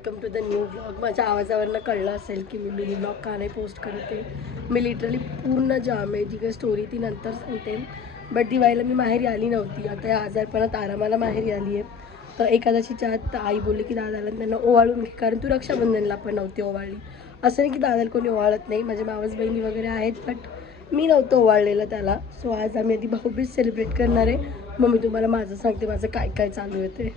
Welcome to the new blog. माझ्या आवाजावरनं कळलं असेल की मी मिनी ब्लॉग का नाही पोस्ट करते. मी लिटरली पूर्ण जाम आहे. जी काही स्टोरी ती नंतर सांगते. बट दिवाळीला मी माहेरी आली नव्हती. आता या आजारपणात आरामाला माहेरी आली आहे. तर एकादशीच्या आत आई बोलली की दादाला त्यांना ओवाळून घे, कारण तू रक्षाबंधनला पण नव्हती ओवाळली. असं नाही की दादाला कोणी ओवाळत नाही, माझ्या मावस बहिणी वगैरे आहेत, बट मी नव्हतं ओवाळलेलं त्याला. सो आज आम्ही आधी भाऊबीज सेलिब्रेट करणार आहे. मग मी तुम्हाला माझं सांगते माझं काय काय चालू आहे ते.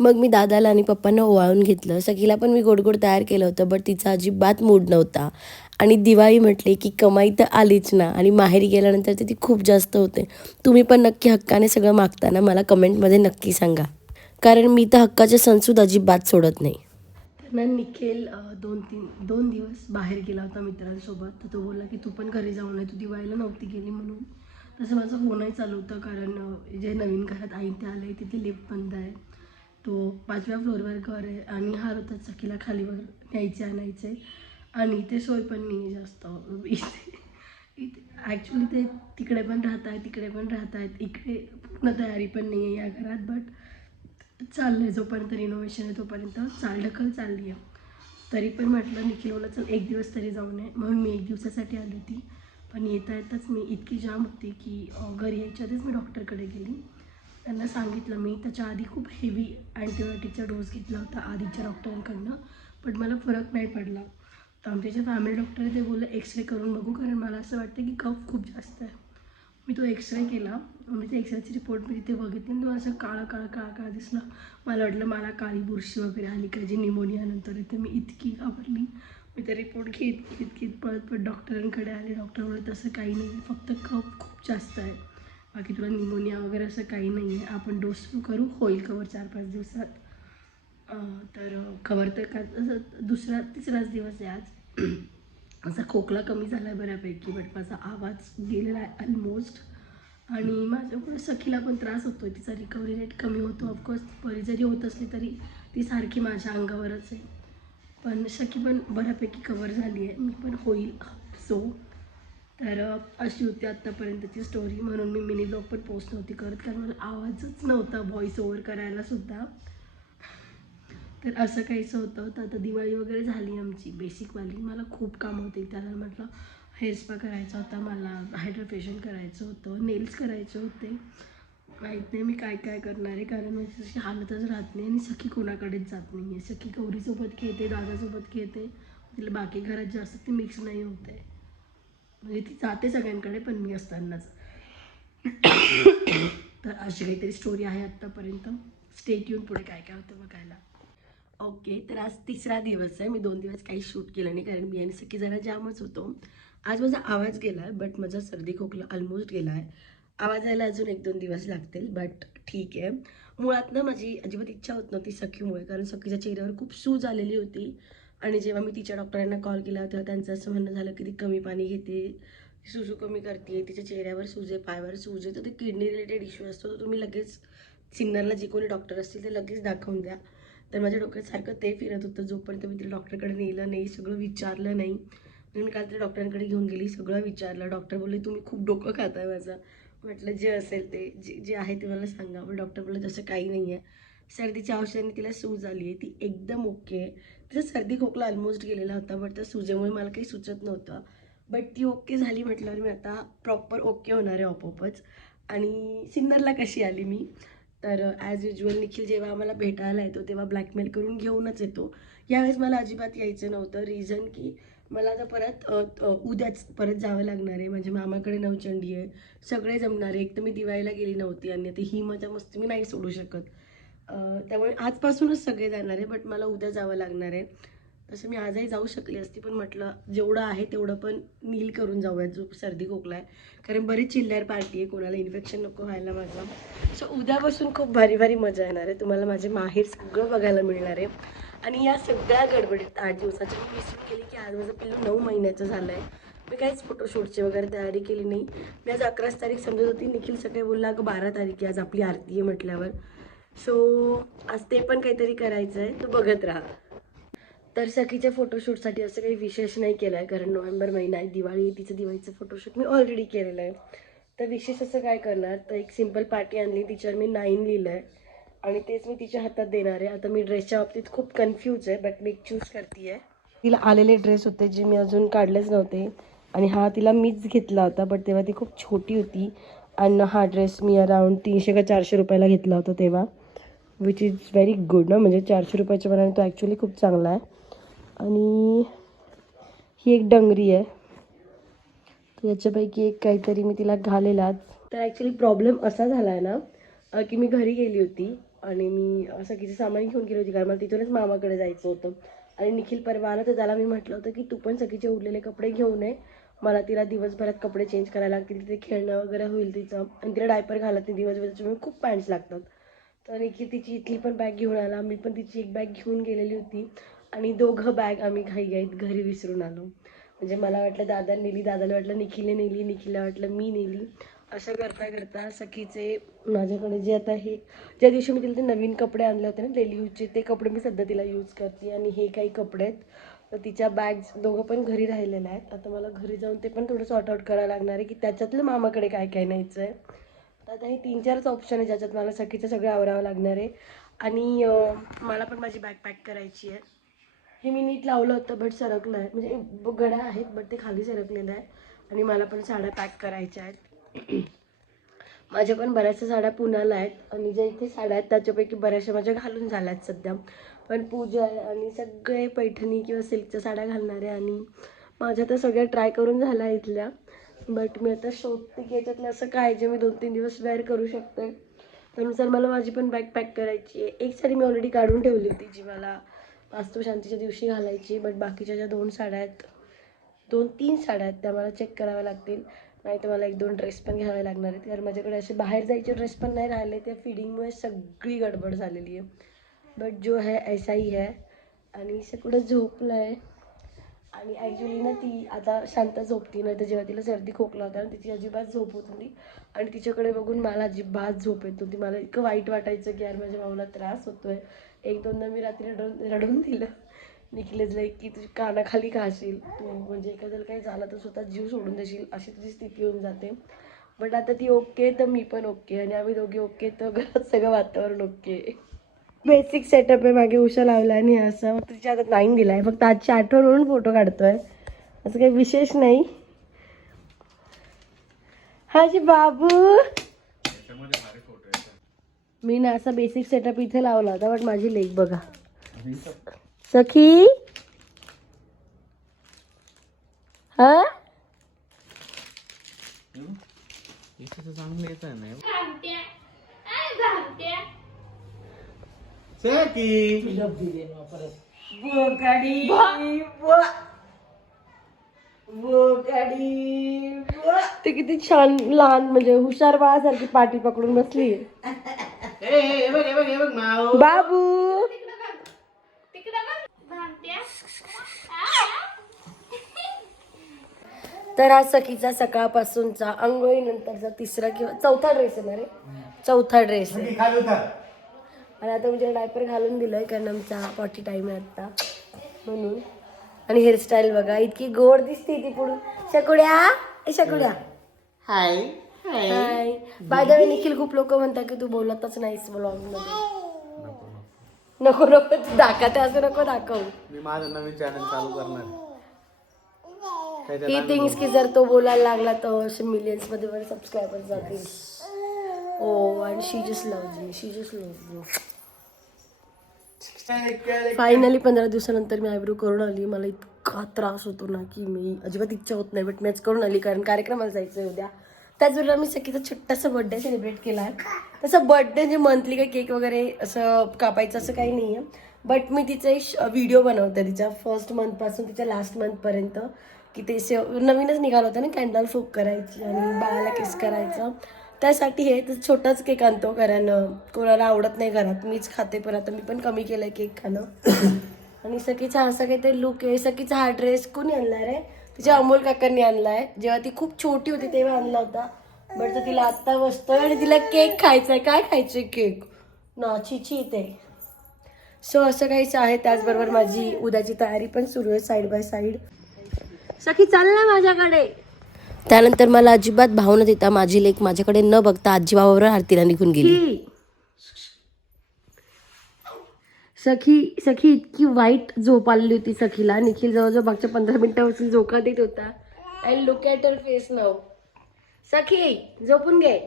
मग मी दादाला आणि पप्पांना ओवाळून घेतलं. सखीला पण मी गोड गोड तयार केलं होतं, बट तिचा अजिबात मूड नव्हता. आणि दिवाळी म्हटले की कमाई तर आलीच ना, आणि माहेरी गेल्यानंतर तर ती खूप जास्त होते. तुम्ही पण नक्की हक्काने सगळं मागताना मला कमेंटमध्ये नक्की सांगा, कारण मी तर हक्काचे सणसूद अजिबात सोडत नाही. त्यांना निखिल 2 दिवस बाहेर गेला होता मित्रांसोबत. तर तो बोलला की तू पण घरी जाऊ नये, तू दिवाळीला नव्हती गेली म्हणून. तसं माझं फोनही चालू होतं, कारण जे नवीन घरात आई ते आले तिथे लिफ्ट बंद आहे. तो 5व्या फ्लोअरवर घर आहे आणि हरवतात सखीला खालीवर न्यायचे आणायचे. आणि इथे सोय पण नाही आहे जास्त. इथे इथे ॲक्च्युली ते तिकडे पण राहत आहेत, तिकडे पण राहत आहेत. इकडे पूर्ण तयारी पण नाही आहे या घरात, बट चाललं आहे. जोपर्यंत रिनोव्हेशन आहे तोपर्यंत चालढकल चालली आहे. तरी पण म्हटलं निखिल बोला चल एक दिवस तरी जाऊ नये, म्हणून मी 1 दिवसासाठी आली होती. पण येता येताच मी इतकी जाम होती की घरी यायच्या आधीच मी डॉक्टरकडे गेली. त्यांना सांगितलं मी त्याच्या आधी खूप हेवी अँटीबायोटिकचा डोस घेतला होता आधीच्या डॉक्टरांकडनं, पण मला फरक नाही पडला. तर आमचे जे फॅमिली डॉक्टर आहे ते बोलले एक्सरे करून बघू, कारण मला असं वाटतं की कफ खूप जास्त आहे. मी तो एक्सरे केला. मी ते एक्सरेची रिपोर्ट मी तिथे बघितली आणि तो असं काळा दिसला. मला वाटलं मला काळी बुरशी वगैरे आली का, जी निमोनियानंतर येते. मी इतकी घाबरली. मी ते रिपोर्ट घेत पळत डॉक्टरांकडे आले. डॉक्टर बोलले तसं काही नाही, फक्त कफ खूप जास्त आहे, बाकी तुला निमोनिया वगैरे असं काही नाही आहे. आपण डोस सुरू करू, होईल कवर 4-5 दिवसात. तर कवर तर का तिसराच दिवस आहे आज. माझा खोकला कमी झाला आहे बऱ्यापैकी, बट माझा आवाज गेलेला आहे ऑलमोस्ट. आणि माझ्यामुळे सखीला पण त्रास होतो आहे. तिचा रिकव्हरी रेट कमी होतो. ऑफकोर्स बरी जरी होत असली तरी ती सारखी माझ्या अंगावरच आहे. पण सखी पण बऱ्यापैकी कवर झाली आहे. मी पण होईल सो. तर अशी होती आत्तापर्यंतची स्टोरी. म्हणून मी मिनी ब्लॉग पण पोस्ट नव्हती करत, कारण मला आवाजच नव्हता व्हॉईस ओव्हर करायलासुद्धा. तर असं काहीचं होतं. तर आता दिवाळी वगैरे झाली आमची बेसिकवाली. मला खूप कामं होती. त्याला म्हटलं हेअर स्पा करायचा होता, मला हायड्रा करायचं होतं, नेल्स करायचे होते. माहीत नाही मी काय काय करणार आहे, कारण माझी तशी हालतच राहत नाही आणि सखी कोणाकडेच जात नाही आहे. सखी गौरीसोबत खेळते, दादासोबत खेळते. तिला बाकी घरात जास्त ती मिक्स नाही होते. म्हणजे ती जाते सगळ्यांकडे, पण मी असतानाच. तर अशी काहीतरी स्टोरी आहे आत्तापर्यंत. स्टे ट्यून, पुढे काय काय होतं बघायला. ओके, तर आज तिसरा दिवस आहे. मी 2 दिवस काही शूट केलं नाही, कारण मी आणि सखी जरा जामच होतो. आज माझा आवाज गेला आहे, बट माझा सर्दी खोकला ऑलमोस्ट गेला आहे. आवाज यायला अजून 1-2 दिवस लागतील, बट ठीक आहे. मुळात ना माझी अजिबात इच्छा होत नव्हती सखीमुळे, कारण सखीच्या चेहऱ्यावर खूप सूज आलेली होती. आणि जेव्हा मी तिच्या डॉक्टरांना कॉल केला तेव्हा त्यांचं असं म्हणणं झालं की ती कमी पाणी घेते, सुजू कमी करते, तिच्या चेहऱ्यावर सूज आहे, पायावर सूज आहे. तर ते किडनी रिलेटेड इश्यू असतो, तर तुम्ही लगेच सिन्नरला जे कोणी डॉक्टर असतील ते लगेच दाखवून द्या. तर माझ्या डोक्यात सारखं ते फिरत होतं, जोपर्यंत मी तिला डॉक्टरकडे नेलं नाही, सगळं विचारलं नाही. म्हणजे मी काल तरी डॉक्टरांकडे घेऊन गेली, सगळं विचारलं. डॉक्टर बोलले तुम्ही खूप डोकं खाताय माझं. म्हटलं जे असेल ते जे आहे ते मला सांगा. पण डॉक्टर बोलले तसं काही नाही आहे. सर्दीच्या औषधाने तिला सूज आली आहे, ती एकदम ओके आहे. तिचा सर्दी खोकला ऑलमोस्ट गेलेला होता, बट त्या सुजेमुळे मला काही सुचत नव्हतं. बट ती ओके झाली म्हटल्यावर मी आता प्रॉपर ओके होणार आहे आपोआपच. आणि सिन्नरला कशी आली मी, तर ॲज युज्युअल निखिल जेव्हा आम्हाला भेटायला येतो तेव्हा ब्लॅकमेल करून घेऊनच येतो. यावेळेस मला अजिबात यायचं नव्हतं. रिझन की मला आता उद्याच परत जावं लागणार आहे. माझ्या मामाकडे नवचंडी आहे, सगळे जमणार आहे. एक तर मी दिवाळीला गेली नव्हती आणि आता ही मजा मस्ती मी नाही सोडू शकत. त्यामुळे आजपासूनच सगळे जाणार आहे, बट मला उद्या जावं लागणार आहे. तसं मी आजही जाऊ शकली असती, पण म्हटलं जेवढं आहे तेवढं पण नील करून जाऊयात, जो सर्दी खोकला आहे. कारण बरीच चिल्लर पार्टी आहे, कोणाला इन्फेक्शन नको व्हायला माझं. सो उद्यापासून खूप भारी भारी मजा येणार आहे. तुम्हाला माझे माहेर सगळं बघायला मिळणार आहे. आणि या सगळ्या गडबडीत 8 दिवसाची मी विसरून केली की आज माझं पिल्लू 9 महिन्याचं झालं आहे. मी काहीच फोटोशूटची वगैरे तयारी केली नाही. मी आज 11 तारीख समजत होती. निखिल सकाळी बोलला अगं 12 तारीख आहे, आज आपली आरती आहे म्हटल्यावर. सो आज ते पण काहीतरी करायचं आहे, तू बघत राहा. तर सखीच्या फोटोशूटसाठी असं काही विशेष नाही केलं आहे, कारण नोव्हेंबर महिना आहे, दिवाळी आहे. तिचं दिवाळीचं फोटोशूट मी ऑलरेडी केलेलं आहे. तर विशेष असं काय करणार, तर एक सिम्पल पाटी आणली, तिच्यावर मी 9 लिहिलं आहे. आणि तेच मी तिच्या हातात देणार आहे. आता मी ड्रेसच्या बाबतीत खूप कन्फ्यूज आहे, बट मी चूज करते आहे. तिला आलेले ड्रेस होते जे मी अजून काढलेच नव्हते आणि हा तिला मीच घेतला होता, बट तेव्हा ती खूप छोटी होती. आणि हा ड्रेस मी अराउंड 300 का 400 रुपयाला घेतला होता तेव्हा, विच इज व्हेरी गुड ना, म्हणजे 400 रुपयाच्या मनाने तो ॲक्च्युली खूप चांगला आहे. आणि ही एक डंगरी आहे, तर याच्यापैकी एक काहीतरी मी तिला घालेला. तर ॲक्च्युली प्रॉब्लेम असा झाला आहे ना की मी घरी गेली होती आणि मी सगळीचं सामान घेऊन गेली होती, कारण मला तिथूनच मामाकडे जायचं होतं. आणि निखिल परवा आला, तर त्याला मी म्हटलं होतं की तू पण सगळीचे उरलेले कपडे घेऊन ये, मला तिला दिवसभरात कपडे चेंज करायला लागतील, तिथे खेळणं वगैरे होईल तिचं, आणि तिला डायपर घालत नाही दिवसभर, त्याच्यामुळे खूप पॅन्ट्स लागतात. तर निखिल तिची इथली पण बॅग घेऊन आला, मी पण तिची एक बॅग घेऊन गेलेली होती आणि दोघं बॅग आम्ही घाईघाईत घरी विसरून आलो. म्हणजे मला वाटलं दादा नेली, दादाला वाटलं निखिलने नेली, निखिलला वाटलं मी नेली. असं करता करता सखीचे माझ्याकडे जे आता हे ज्या दिवशी मी तिला ते नवीन कपडे आणले होते ना डेली यूजचे, ते कपडे मी सध्या तिला यूज करते. आणि हे काही कपडे आहेत, तर तिच्या बॅग्स दोघं पण घरी राहिलेल्या आहेत. आता मला घरी जाऊन ते पण थोडं सॉर्ट आउट करायला लागणार आहे की त्याच्यातलं मामाकडे काय काय न्यायचं आहे. तर आता हे 3-4च ऑप्शन आहे ज्याच्यात मला सखीचं सगळं आवरावं लागणार आहे. आणि मला पण माझी बॅग पॅक करायची आहे. हे मी नीट लावलं होतं बट सरकलं आहे, म्हणजे गड्या आहेत बट ते खाली सरकलेलं आहे. आणि मला पण साड्या पॅक करायच्या आहेत. माझ्या पण बऱ्याचशा साड्या पुण्याला आहेत आणि ज्या इथे साड्या आहेत त्याच्यापैकी बऱ्याचशा माझ्या घालून झाल्या आहेत सध्या. पण पूजा आहे आणि सगळे पैठणी किंवा सिल्कच्या साड्या घालणार आहे. आणि माझ्या तर सगळ्या ट्राय करून झाल्या इथल्या, बट मी आता शोधते की याच्यातलं असं काय जे मी 2-3 दिवस वेअर करू शकते. त्यानुसार मला माझी पण बॅग पॅक करायची आहे. एक साडी मी ऑलरेडी काढून ठेवली होती जी मला वास्तुशांतीच्या दिवशी घालायची, बट बाकीच्या ज्या 2 साड्या आहेत, 2-3 साड्या आहेत, त्या मला चेक कराव्या लागतील. नाही तर मला 1-2 ड्रेस पण घ्यावे लागणार आहेत, कारण माझ्याकडे असे बाहेर जायचे ड्रेस पण नाही राहिले. त्या फिडिंगमुळे सगळी गडबड झालेली आहे. बट जो है ऐसा ही है. आणि सगळं झोपलं आहे. आणि ॲक्च्युली ना ती आता शांत झोपती, नाही तर जेव्हा तिला सर्दी खोकला होता ना तिची अजिबात झोप होत नाही. आणि तिच्याकडे बघून मला अजिबात झोप येत नव्हती. मला इतकं वाईट वाटायचं की यार माझ्या भाऊला त्रास होतोय. 1-2दा मी रात्री रडून दिलं निखिलच की तुझी कानाखाली घासील तू, म्हणजे एखाद्याला काही झालं तर स्वतः जीव सोडून देशील, अशी तुझी स्थिती होऊन जाते. बट आता ती ओके तर मी पण ओके, आणि आम्ही दोघे ओके तर घरात सगळं वातावरण ओके. बेसिक सेटअप आहे, मागे उशा लावला आणि असं फक्त तिच्या हातात लाईन दिलाय, फक्त आजची आठवण म्हणून फोटो काढतोय, असं काही विशेष नाही. हाजी बाबू, मी ना असा बेसिक सेटअप इथे लावला होता, बट माझी लेक बघा. सखी हा चांगलं येत आहे ना ते किती छान लहान म्हणजे हुशार बाळासारखी पाठी पकडून बसली. बाबू तर हा सखीचा सकाळपासूनचा आंघोळीनंतरचा 3रा किंवा 4था ड्रेस आहे ना रे, 4था ड्रेस आहे. आणि आता मी तिला डायपर घालून दिलोय कारण आमचा पॉटी टाइम आहे आता म्हणून. आणि हेअरस्टाईल बघा इतकी गोड दिसते ती पुढून. शकुड्या ए शकुड्या हाय हाय. बाय द वे निखिल खूप लोक म्हणतात की तू बोलतच नाहीस ब्लॉग मध्ये. नको नको दाखवते असं नको दाखवू. मी माझं नवीन चॅनल चालू करणार. ही थिंग्स की जर तो बोलायला लागला तर असे मिलियन्स मध्ये वर सबस्क्रायबर जातील. ओ आणि शी जस्ट लव्ज मी, शी जस्ट लव्ज मी. फायनली 15 दिवसानंतर मी आयब्रो करून आली. मला इतका त्रास होतो ना की मी अजिबात इच्छा होत नाही, बट मी आज करून आली कारण कार्यक्रमाला जायचं आहे उद्या. त्याचबरोबर मी सखीचा छोटासा बर्थडे सेलिब्रेट केला आहे. तसं बर्थडे म्हणजे मंथली काही केक वगैरे असं कापायचं असं काही नाही आहे, बट मी तिचा एक व्हिडिओ बनवते तिच्या फर्स्ट मंथपासून तिच्या लास्ट मंथपर्यंत, की ते नवीनच निघालं होतं ना कॅन्डल फूक करायची आणि बाळाला किस करायचं. त्यासाठी हे तर छोटाच केक आणतो, कारण कोणाला आवडत नाही घरात, मीच खाते. पण आता मी पण कमी केलं आहे केक खाणं. आणि सखीचा असा काहीतरी लुक आहे. सखीचा हा ड्रेस कोणी आणला रे? तिच्या अमोल काकांनी आणला आहे. जेव्हा ती खूप छोटी होती तेव्हा आणला होता, बट तो तिला आत्ता बसतोय आणि तिला केक खायचा आहे. काय खायचं केक ना, चिची ते. सो असं काहीच आहे. त्याचबरोबर माझी उद्याची तयारी पण सुरू आहे साईड बाय साईड. सखी चाल ना माझ्याकडे. त्यानंतर मला अजिबात भाव न देता माझी लेक माझ्याकडे न बघता आजी बाबाबरोबर आरतीला निघून गेली. सखी इतकी वाईट झोप आलेली होती सखीला. निखिल जवळजवळ मागच्या 15 मिनिटापासून झोका देत होता. And look at her face नाव. सखी झोपून घे.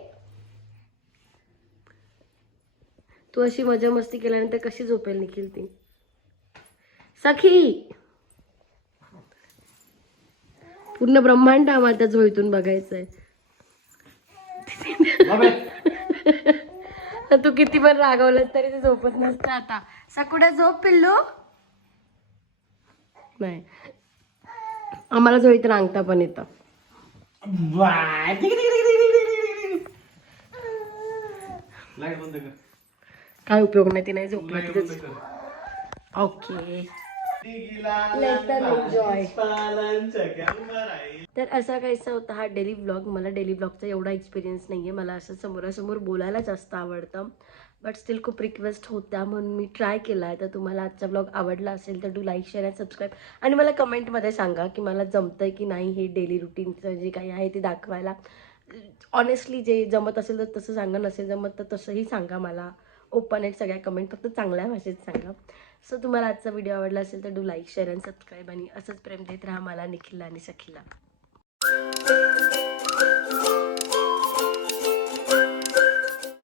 तू अशी मजा मस्ती केल्यानंतर कशी झोपेल निखिल ती. सखी पूर्ण ब्रह्मांड आम्हाला झोईतून बघायचंय. तू किती पण रागवलंस तरी ते झोपत नसतं आता. सकुडा झोप पिल्लू. नाही आम्हाला झोईत रांगता पण येतं. लाईट बंद कर. काय उपयोग नाही. ती नाही झोपला तिथेच. Okay let them enjoy. तर असा काहीसा होता हा डेली व्लॉग. मला डेली व्लॉगचा एवढा एक्सपिरियन्स नाही आहे. मला असं समोरासमोर बोलायला जास्त आवडतं. बट स्टील खूप रिक्वेस्ट होत्या म्हणून मी ट्राय केला आहे. तर तुम्हाला आजचा व्लॉग आवडला असेल तर do like share and subscribe. आणि मला कमेंटमध्ये सांगा की मला जमतंय की नाही हे डेली रुटीनचं जे काही आहे ते दाखवायला. ऑनेस्टली जे जमत असेल तर तसं सांगा, नसेल जमत तर तसंही सांगा. मला ओपन आहेत सगळ्या कमेंट. फक्त चांगल्या भाषेत सांगा. सो तुम्हाला आजचा व्हिडिओ आवडला असेल तर do like share and subscribe. आणि असंच प्रेम देत राहा मला, निखिलला आणि सखीला.